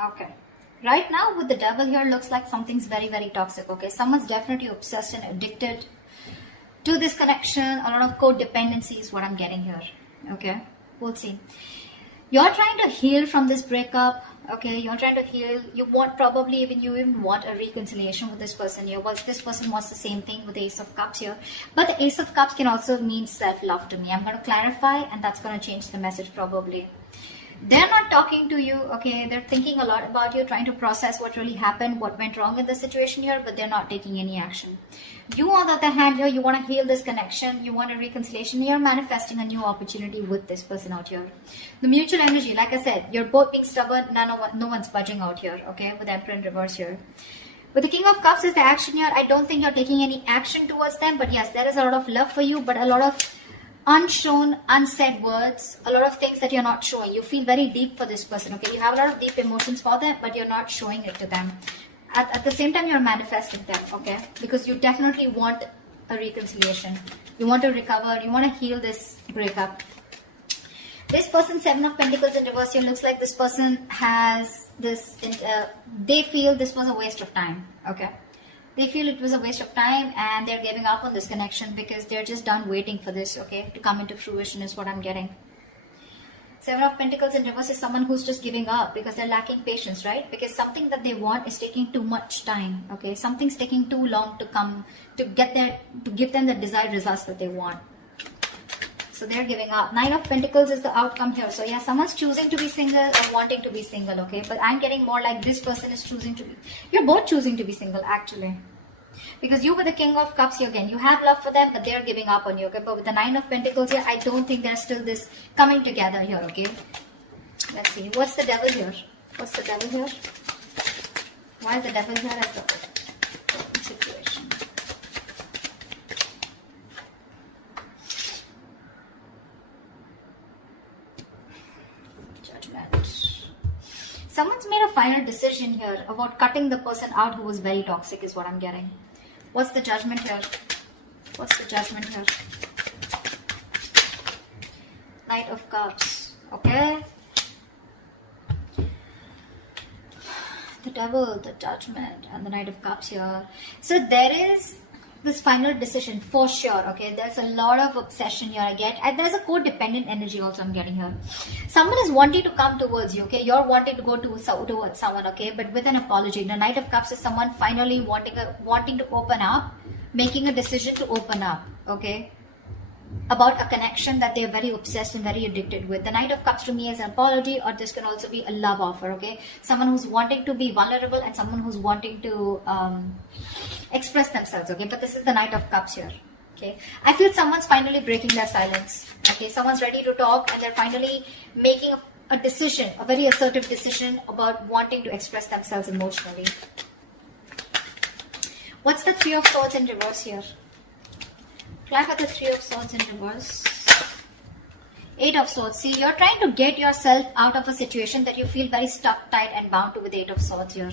Okay. Right now with the devil here, looks like something's very, very toxic. Okay. Someone's definitely obsessed and addicted to this connection. A lot of codependency is what I'm getting here. Okay. We'll see. You're trying to heal from this breakup. Okay, you're trying to heal. You want, probably even you even want a reconciliation with this person here. Well, this person wants the same thing with the Ace of Cups here. But the Ace of Cups can also mean self-love to me. I'm going to clarify, and that's going to change the message probably. They're not talking to you, okay? They're thinking a lot about you, trying to process what really happened, what went wrong in the situation here, but they're not taking any action. You, on the other hand, here, you want to heal this connection, you want a reconciliation, you're manifesting a new opportunity with this person out here. The mutual energy, like I said, you're both being stubborn, no one's budging out here, okay? With Emperor in reverse here. With the King of Cups is the action here. I don't think you're taking any action towards them, but yes, there is a lot of love for you, but a lot of unshown, unsaid words, a lot of things that you're not showing. You feel very deep for this person, okay? You have a lot of deep emotions for them, but you're not showing it to them. At the same time, you're manifesting them, okay? Because you definitely want a reconciliation. You want to recover. You want to heal this breakup. This person, Seven of Pentacles in reverse here, looks like this person has this, they feel this was a waste of time, okay? They feel it was a waste of time and they're giving up on this connection because they're just done waiting for this, okay, to come into fruition is what I'm getting. Seven of Pentacles in reverse is someone who's just giving up because they're lacking patience, right? Because something that they want is taking too much time, okay? Something's taking too long to come, to get there, to give them the desired results that they want. So they're giving up. Nine of Pentacles is the outcome here. So yeah, someone's choosing to be single or wanting to be single, okay? But I'm getting more like this person is choosing to be... You're both choosing to be single, actually. Because you with the King of Cups here, again, you have love for them, but they're giving up on you, okay? But with the Nine of Pentacles here, I don't think there's still this coming together here, okay? Let's see. What's the devil here? What's the devil here? Why is the devil here at the situation? Someone's made a final decision here about cutting the person out who was very toxic is what I'm getting. What's the Judgment here? What's the Judgment here? Knight of Cups. Okay. The Devil, the Judgment, and the Knight of Cups here. So there is this final decision for sure, okay? There's a lot of obsession here I get, and there's a codependent energy also I'm getting here. Someone is wanting to come towards you, okay? You're wanting to go towards someone, okay? But with an apology. The Knight of Cups is someone finally wanting to open up, making a decision to open up, okay? About a connection that they're very obsessed and very addicted with. The Knight of Cups to me is an apology, or this can also be a love offer, okay? Someone who's wanting to be vulnerable and someone who's wanting to express themselves, okay? But this is the Knight of Cups here, okay? I feel someone's finally breaking their silence, okay? Someone's ready to talk and they're finally making a decision, a very assertive decision about wanting to express themselves emotionally. What's the Three of Swords in reverse here? Clarify the Three of Swords in reverse. Eight of Swords. See, you're trying to get yourself out of a situation that you feel very stuck, tight, and bound to with Eight of Swords here.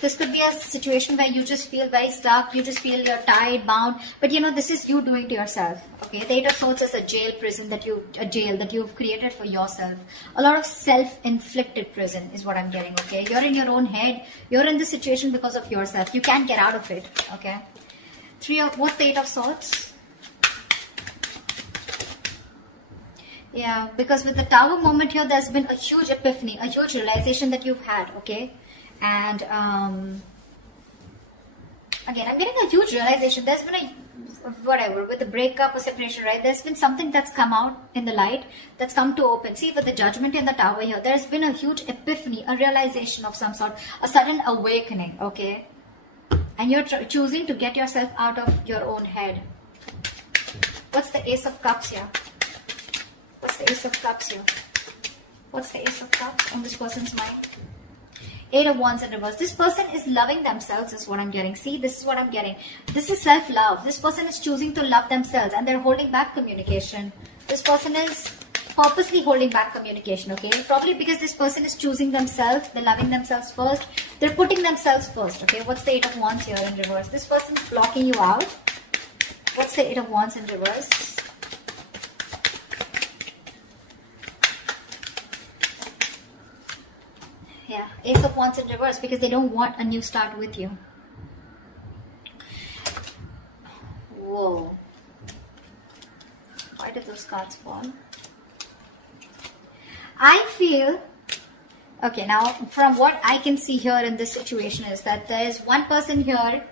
This could be a situation where you just feel very stuck, you just feel you're tied, bound, but you know, this is you doing to yourself. Okay, the Eight of Swords is a jail that you've created for yourself. A lot of self-inflicted prison is what I'm getting, okay? You're in your own head, you're in this situation because of yourself. You can't get out of it, okay? What's the Eight of Swords? Yeah, because with the Tower moment here, there's been a huge epiphany, a huge realization that you've had, okay? And again, I'm getting a huge realization. There's been whatever, with the breakup or separation, right? There's been something that's come out in the light, that's come to open. See, with the Judgment in the Tower here, there's been a huge epiphany, a realization of some sort, a sudden awakening, okay? And you're choosing to get yourself out of your own head. What's the Ace of Cups here? What's the Ace of Cups here? What's the Ace of Cups on this person's mind? Eight of Wands in reverse. This person is loving themselves is what I'm getting. See, this is what I'm getting. This is self-love. This person is choosing to love themselves and they're holding back communication. This person is purposely holding back communication, okay? Probably because this person is choosing themselves, they're loving themselves first, they're putting themselves first, okay? What's the Eight of Wands here in reverse? This person's blocking you out. What's the Eight of Wands in reverse? Yeah, Ace of Wands in reverse, because they don't want a new start with you. Whoa. Why did those cards fall? I feel, okay, now from what I can see here in this situation is that there is one person here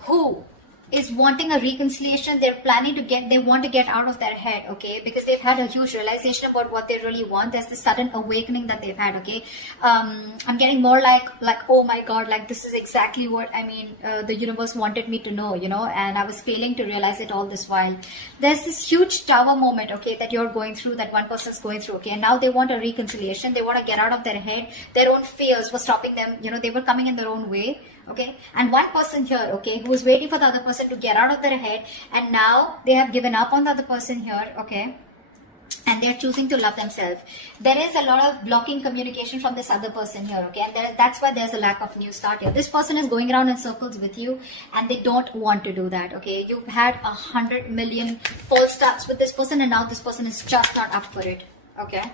who is wanting a reconciliation. They're planning to they want to get out of their head, okay, because they've had a huge realization about what they really want. There's this sudden awakening that they've had, okay. I'm getting more like, oh my god, like this is exactly what I mean, the universe wanted me to know, you know, and I was failing to realize it all this while. There's this huge tower moment, okay, that you're going through, that one person's going through, okay, and now they want a reconciliation. They want to get out of their head. Their own fears were stopping them, you know, they were coming in their own way. Okay, and one person here, okay, who is waiting for the other person to get out of their head, and now they have given up on the other person here, okay, and they're choosing to love themselves. There is a lot of blocking communication from this other person here, okay, and that's why there's a lack of new start here. This person is going around in circles with you, and they don't want to do that, okay. You've had 100 million false starts with this person, and now this person is just not up for it, okay.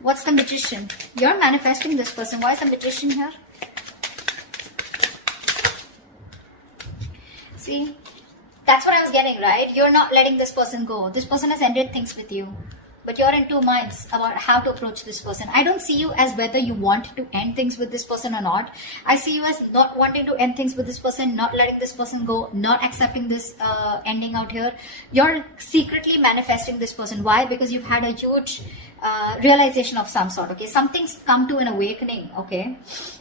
What's the Magician? You're manifesting this person. Why is the Magician here? See, that's what I was getting, right? You're not letting this person go. This person has ended things with you, but you're in two minds about how to approach this person. I don't see you as whether you want to end things with this person or not. I see you as not wanting to end things with this person, not letting this person go, not accepting this ending out here. You're secretly manifesting this person. Why? Because you've had a huge realization of some sort, okay. Something's come to an awakening, okay,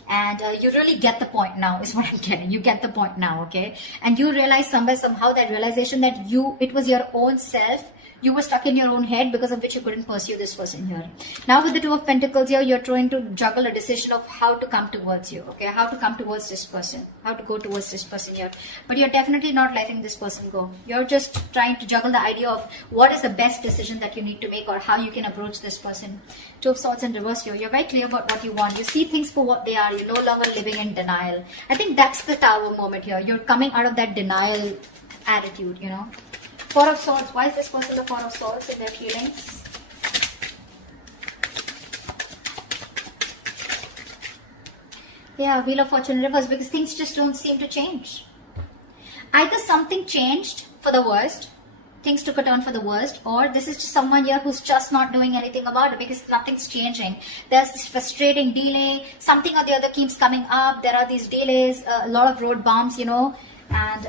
and you really get the point now is what I'm getting. You get the point now, okay, and you realize somehow that realization that it was your own self. You were stuck in your own head, because of which you couldn't pursue this person here. Now with the Two of Pentacles here, you're trying to juggle a decision of how to come towards you, okay, how to come towards this person, how to go towards this person here. But you're definitely not letting this person go. You're just trying to juggle the idea of what is the best decision that you need to make, or how you can approach this person. Two of Swords in reverse here. You're very clear about what you want. You see things for what they are. You're no longer living in denial. I think that's the Tower moment here. You're coming out of that denial attitude, you know. Four of Swords. Why is this person the Four of Swords in their feelings? Yeah, Wheel of Fortune in reverse, because things just don't seem to change. Either something changed for the worst, things took a turn for the worst, or this is just someone here who's just not doing anything about it, because nothing's changing. There's this frustrating delay. Something or the other keeps coming up. There are these delays, a lot of road bumps, you know, and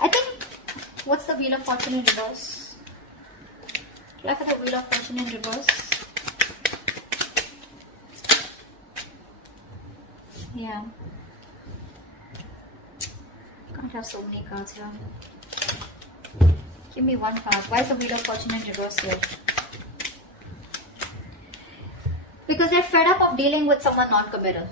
I think, what's the Wheel of Fortune in reverse? Try for the Wheel of Fortune in reverse. Yeah. Can't have so many cards here. Give me one card. Why is the Wheel of Fortune in reverse here? Because they're fed up of dealing with someone non-committal.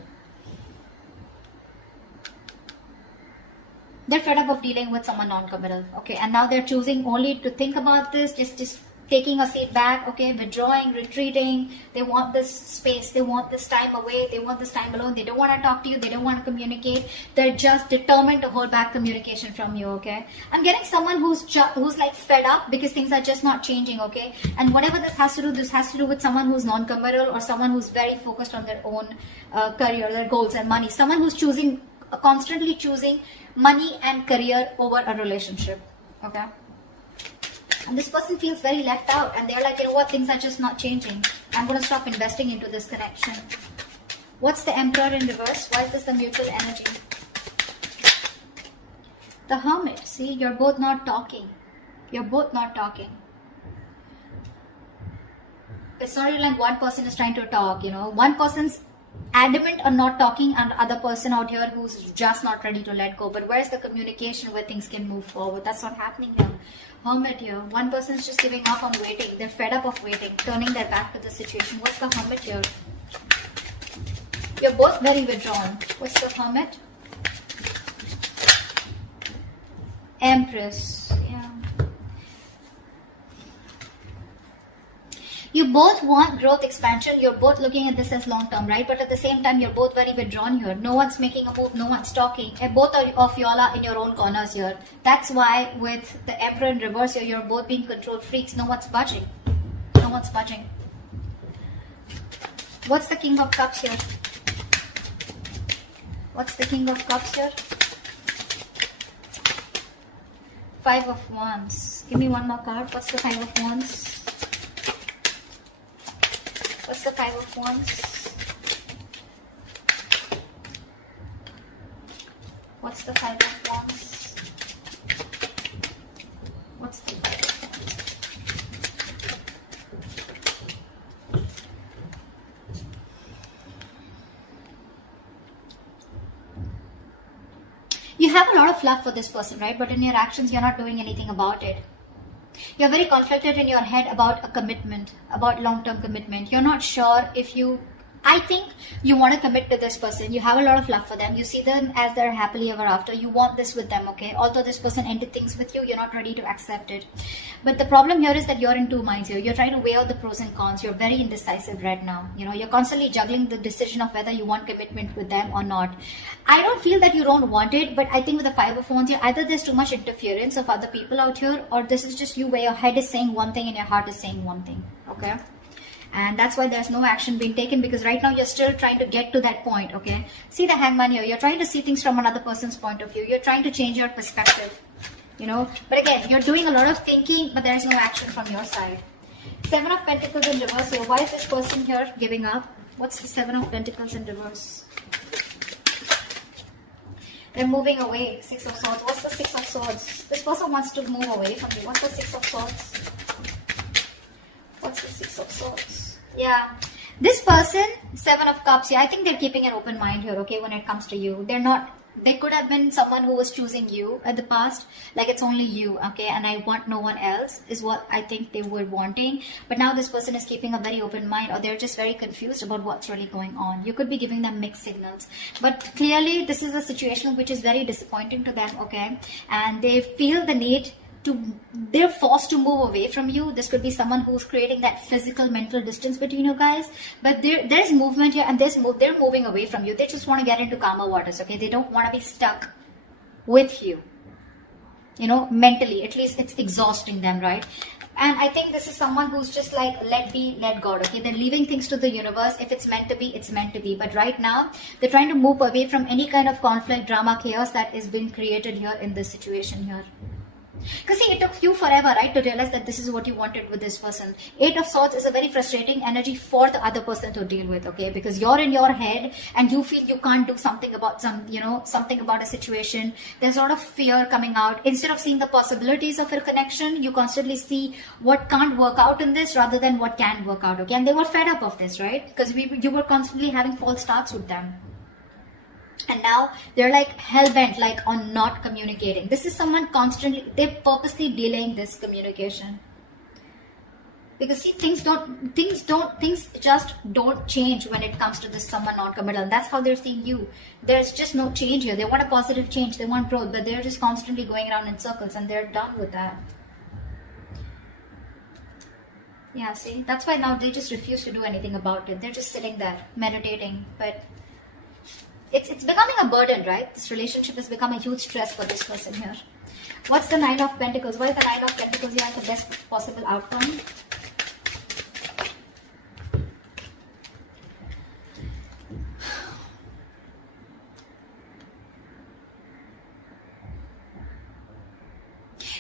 They're fed up of dealing with someone non-committal, okay, and now they're choosing only to think about this, just taking a seat back, okay, withdrawing, retreating. They want this space, they want this time away, they want this time alone. They don't want to talk to you, they don't want to communicate. They're just determined to hold back communication from you, okay. I'm getting someone who's like fed up because things are just not changing, okay, and whatever this has to do with someone who's non-committal, or someone who's very focused on their own career, their goals and money. Someone who's constantly choosing money and career over a relationship, okay. And this person feels very left out, and they're like, you know what, things are just not changing. I'm going to stop investing into this connection. What's the Emperor in reverse? Why is this the mutual energy? The Hermit. See, you're both not talking. You're both not talking. It's not like one person is trying to talk, you know. One person's adamant on not talking, and the other person out here who's just not ready to let go. But where's the communication where things can move forward? That's not happening here. Hermit here. One person's just giving up on waiting. They're fed up of waiting, turning their back to the situation. What's the Hermit here? You're both very withdrawn. What's the Hermit? Empress. Yeah. You both want growth, expansion. You're both looking at this as long term, right? But at the same time, you're both very withdrawn here. No one's making a move. No one's talking. And both of y'all are in your own corners here. That's why with the Emperor in reverse here, you're both being control freaks. No one's budging. No one's budging. What's the King of Cups here? What's the King of Cups here? Five of Wands. Give me one more card. What's the Five of Wands? What's the Five of Wands? What's the Five of Wands? What's the Five of Wands? You have a lot of love for this person, right? But in your actions, you're not doing anything about it. You're very conflicted in your head about a commitment, about long-term commitment. You're not sure if you... I think you want to commit to this person. You have a lot of love for them. You see them as they're happily ever after. You want this with them, okay? Although this person ended things with you, you're not ready to accept it. But the problem here is that you're in two minds here. You're trying to weigh out the pros and cons. You're very indecisive right now. You know, you're constantly juggling the decision of whether you want commitment with them or not. I don't feel that you don't want it, but I think with the Five of Wands here, either there's too much interference of other people out here, or this is just you where your head is saying one thing and your heart is saying one thing, okay? And that's why there's no action being taken, because right now you're still trying to get to that point, okay? See the Hangman here. You're trying to see things from another person's point of view. You're trying to change your perspective, you know? But again, you're doing a lot of thinking, but there's no action from your side. Seven of Pentacles in reverse here. Why is this person here giving up? What's the Seven of Pentacles in reverse? They're moving away. Six of Swords. What's the Six of Swords? This person wants to move away from you. What's the Six of Swords? What's the Six of Swords? Yeah. This person, Seven of Cups, yeah, I think they're keeping an open mind here, okay, when it comes to you. They're not... They could have been someone who was choosing you at the past, like it's only you, okay, and I want no one else, is what I think they were wanting. But now this person is keeping a very open mind, or they're just very confused about what's really going on. You could be giving them mixed signals. But clearly, this is a situation which is very disappointing to them, okay, and they feel the need they're forced to move away from you. This could be someone who's creating that physical mental distance between you guys, but there's movement here, and they're moving away from you. They just want to get into calmer waters, okay? They don't want to be stuck with you, you know, mentally. At least it's exhausting them, right? And I think this is someone who's just like, let be, let God, okay? They're leaving things to the universe. If it's meant to be, it's meant to be. But right now, they're trying to move away from any kind of conflict, drama, chaos that is being created here in this situation here. Because see, it took you forever, right, to realize that this is what you wanted with this person. Eight of Swords is a very frustrating energy for the other person to deal with, okay? Because you're in your head and you feel you can't do something about something about a situation. There's a lot of fear coming out. Instead of seeing the possibilities of a connection, you constantly see what can't work out in this rather than what can work out, okay? And they were fed up of this, right? Because you were constantly having false starts with them. And now they're like hell-bent, like on not communicating. This is someone constantly, they're purposely delaying this communication. Because see, things just don't change when it comes to this someone non-committal. That's how they're seeing you. There's just no change here. They want a positive change. They want growth, but they're just constantly going around in circles, and they're done with that. Yeah, see, that's why now they just refuse to do anything about it. They're just sitting there, meditating, but it's becoming a burden, right? This relationship has become a huge stress for this person here. What's the Nine of Pentacles? What is the Nine of Pentacles here as the best possible outcome?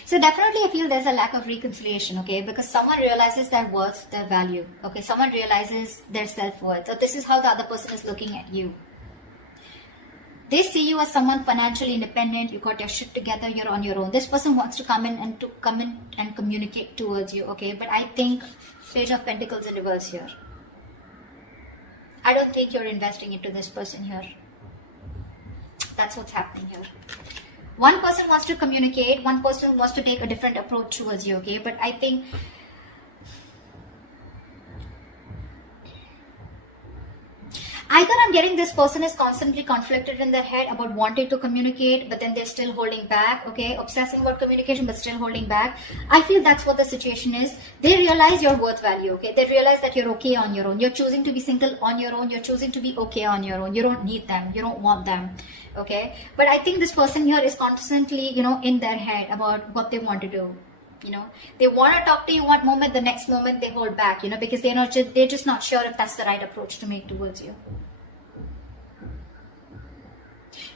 So definitely I feel there's a lack of reconciliation, okay? Because someone realizes their worth, their value, okay? Someone realizes their self-worth. So this is how the other person is looking at you. They see you as someone financially independent. You got your shit together. You're on your own. This person wants to come in and communicate towards you. Okay, but I think Page of Pentacles in reverse here. I don't think you're investing into this person here. That's what's happening here. One person wants to communicate. One person wants to take a different approach towards you. Okay, but I think either I'm getting this person is constantly conflicted in their head about wanting to communicate, but then they're still holding back, okay? Obsessing about communication, but still holding back. I feel that's what the situation is. They realize your worth value, okay? They realize that you're okay on your own. You're choosing to be single on your own. You're choosing to be okay on your own. You don't need them. You don't want them, okay? But I think this person here is constantly, in their head about what they want to do. You know, they want to talk to you one moment, the next moment they hold back, you know, because they're just not sure if that's the right approach to make towards you.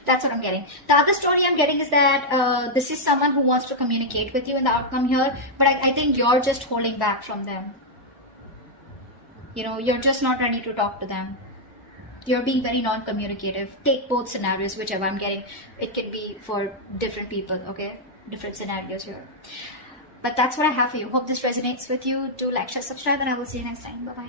That's what I'm getting. The other story I'm getting is that this is someone who wants to communicate with you in the outcome here, but I think you're just holding back from them. You know, you're just not ready to talk to them. You're being very non-communicative. Take both scenarios, whichever I'm getting. It can be for different people, okay? Different scenarios here. But that's what I have for you. Hope this resonates with you. Do like, share, subscribe, and I will see you next time. Bye-bye.